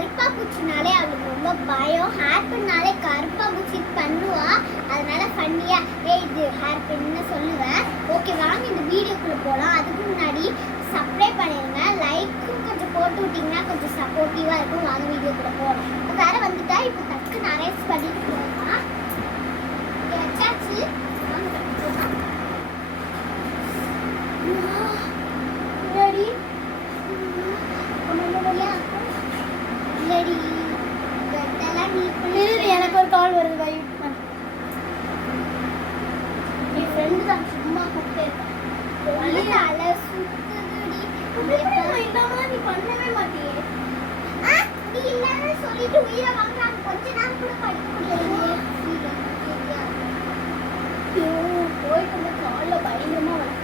கருப்பா பூச்சினாலே அவளுக்கு ரொம்ப பயம். ஹேர் பின்னாலே கருப்பா பூச்சி பண்ணுவா. அதனால ஃபன்னியா இது ஹேர் பின்னு சொல்லுவேன். ஓகே, வாங்க இந்த வீடியோக்குள்ள போகலாம். அதுக்கு முன்னாடி சப்ஸ்கிரைப் பண்ணிடுங்க, லைக்கும் கொஞ்சம் போட்டு விட்டிங்கன்னா கொஞ்சம் சப்போர்ட்டிவாக இருக்கும். வாங்க வீடியோக்குள்ள போகலாம். இப்போ வேற வந்துட்டா இப்போ டக்கு அரைஸ் பண்ணிட்டு போகலாம். வச்சாச்சு, வாங்க போகலாம். ரெடி எனக்கு ஒரு கால் வருது வை. என் ஃப்ரெண்டு தான் சும்மா கூப்பிட்டே இருக்கான். நீ பண்ணவே மாட்டியே. நீ இல்லைன்னு சொல்லிட்டு உயிரை வாங்குறாங்க. கொஞ்ச நேரம் கூட படிக்க முடியாது. போயிட்டு வந்து காலில் பயங்கரமா வரும்.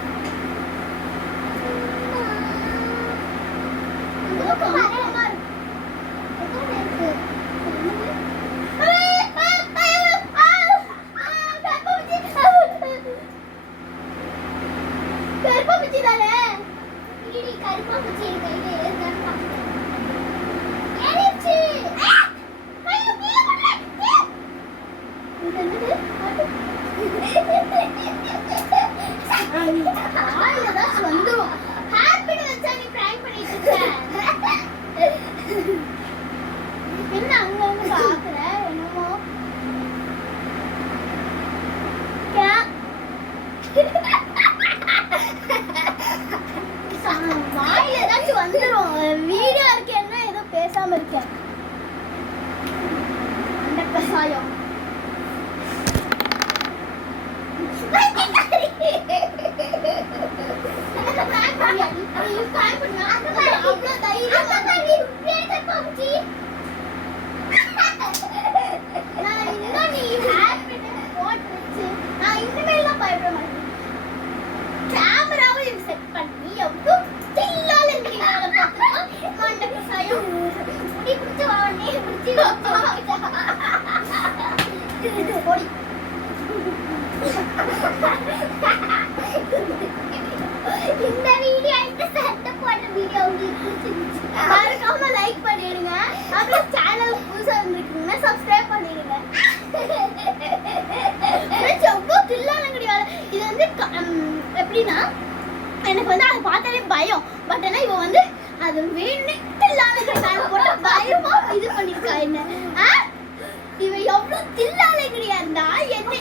என்ன அங்க வந்து பாக்குற என்னமோ வாயில ஏதாச்சும் வந்துடும். வீடியோ இருக்கேன்னா ஏதோ பேசாம இருக்கேன். அந்த கசாயம் இந்த வீடியோ இந்த சட்டை போட்ட வீடியோ உங்களுக்கு பிடிச்சிருந்துச்சு மறக்காம லைக் பண்ணிடுங்க. அப்புறம் சேனல் புதுசா இருந்திருக்கீங்கன்னா சப்ஸ்கிரைப் பண்ணிடுங்க. எவ்வளோ தில்லாலங்கடி வேலை. இது வந்து எப்படின்னா எனக்கு வந்து அதை பார்த்தாலே பயம். பட் ஆனால் இவன் வந்து அது வேணும்னே தில்லாலங்கடி வேலை போட்டு பயமா இது பண்ணிருக்கா என்ன. இவன் எவ்வளோ தில்லாலங்கடியா இருந்தா என்ன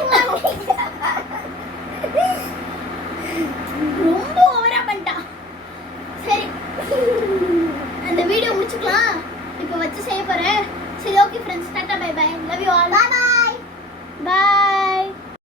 ரொம்ப ஓவரா பண்ணிட்டான். சரி, அந்த வீடியோ முடிச்சுக்கலாம். இப்போ வச்சு செய்ய போறேன். சரி, ஓகே ஃப்ரெண்ட்ஸ், டாடா bye bye, love you all, bye bye by.